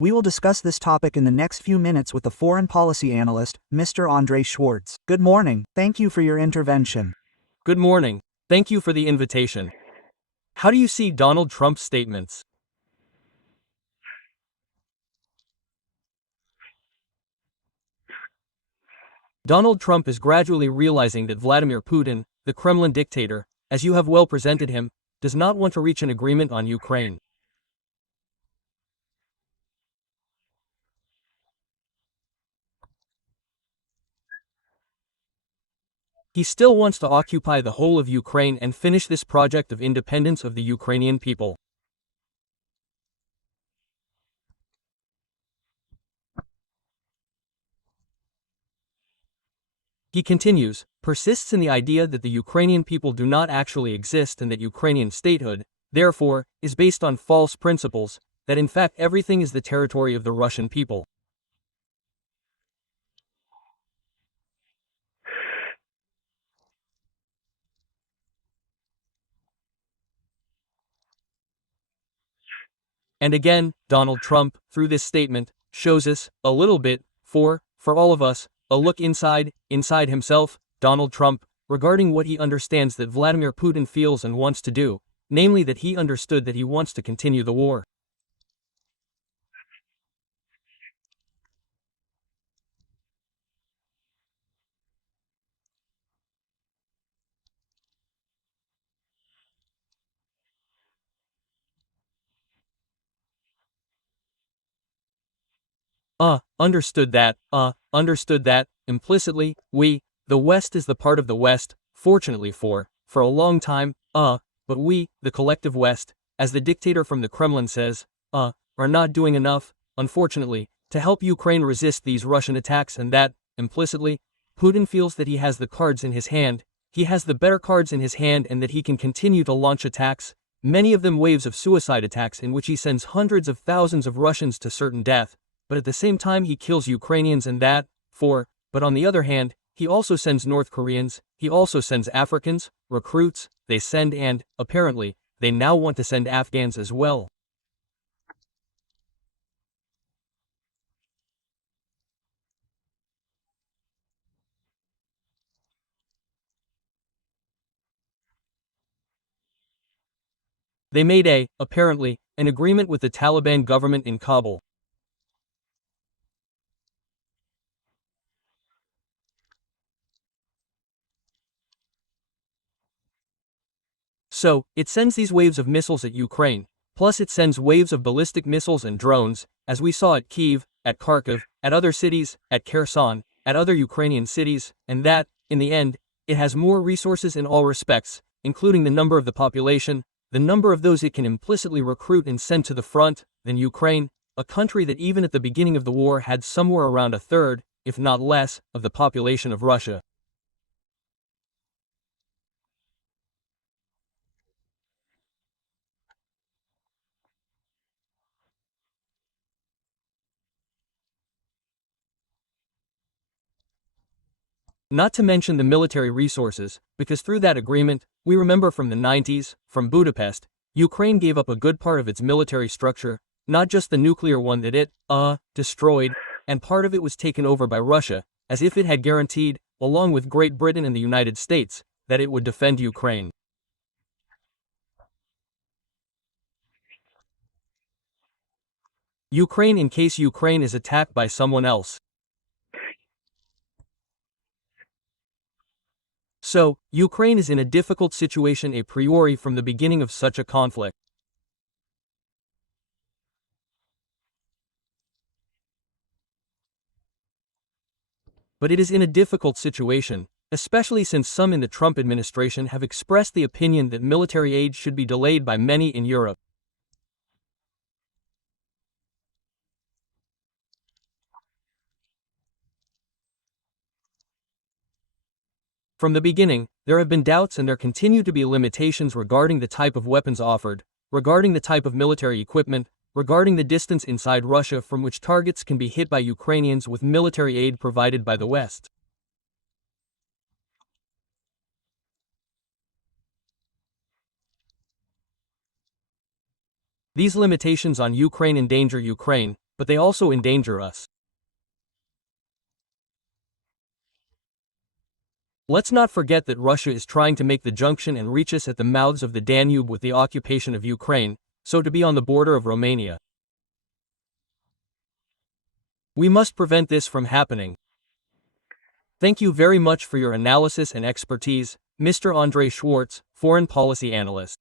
We will discuss this topic in the next few minutes with the foreign policy analyst, Mr. Andrei Schwartz. Good morning. Thank you for your intervention. Good morning. Thank you for the invitation. How do you see Donald Trump's statements? Donald Trump is gradually realizing that Vladimir Putin, the Kremlin dictator, as you have well presented him, does not want to reach an agreement on Ukraine. He still wants to occupy the whole of Ukraine and finish this project of independence of the Ukrainian people. He continues, persists in the idea that the Ukrainian people do not actually exist and that Ukrainian statehood, therefore, is based on false principles, that in fact everything is the territory of the Russian people. And again, Donald Trump, through this statement, shows us, a little bit, for all of us, a look inside himself, Donald Trump, regarding what he understands that Vladimir Putin feels and wants to do, namely that he understood that he wants to continue the war. Understood that, implicitly, we, the West is the part of the West, fortunately for a long time, but we, the collective West, as the dictator from the Kremlin says, are not doing enough, unfortunately, to help Ukraine resist these Russian attacks and that, implicitly, Putin feels that he has the cards in his hand, he has the better cards in his hand and that he can continue to launch attacks, many of them waves of suicide attacks in which he sends hundreds of thousands of Russians to certain death, but at the same time he kills Ukrainians and that, but on the other hand, he also sends North Koreans, he also sends Africans, recruits, they send and, apparently, they now want to send Afghans as well. They made apparently, an agreement with the Taliban government in Kabul. So, it sends these waves of missiles at Ukraine, plus it sends waves of ballistic missiles and drones, as we saw at Kyiv, at Kharkiv, at other cities, at Kherson, at other Ukrainian cities, and that, in the end, it has more resources in all respects, including the number of the population, the number of those it can implicitly recruit and send to the front, than Ukraine, a country that even at the beginning of the war had somewhere around a third, if not less, of the population of Russia. Not to mention the military resources, because through that agreement, we remember from the 90s, from Budapest, Ukraine gave up a good part of its military structure, not just the nuclear one that it, destroyed, and part of it was taken over by Russia, as if it had guaranteed, along with Great Britain and the United States, that it would defend Ukraine. Ukraine in case Ukraine is attacked by someone else. So, Ukraine is in a difficult situation a priori from the beginning of such a conflict. But it is in a difficult situation, especially since some in the Trump administration have expressed the opinion that military aid should be delayed by many in Europe. From the beginning, there have been doubts and there continue to be limitations regarding the type of weapons offered, regarding the type of military equipment, regarding the distance inside Russia from which targets can be hit by Ukrainians with military aid provided by the West. These limitations on Ukraine endanger Ukraine, but they also endanger us. Let's not forget that Russia is trying to make the junction and reach us at the mouths of the Danube with the occupation of Ukraine, so to be on the border of Romania. We must prevent this from happening. Thank you very much for your analysis and expertise, Mr. Andrei Schwartz, Foreign Policy Analyst.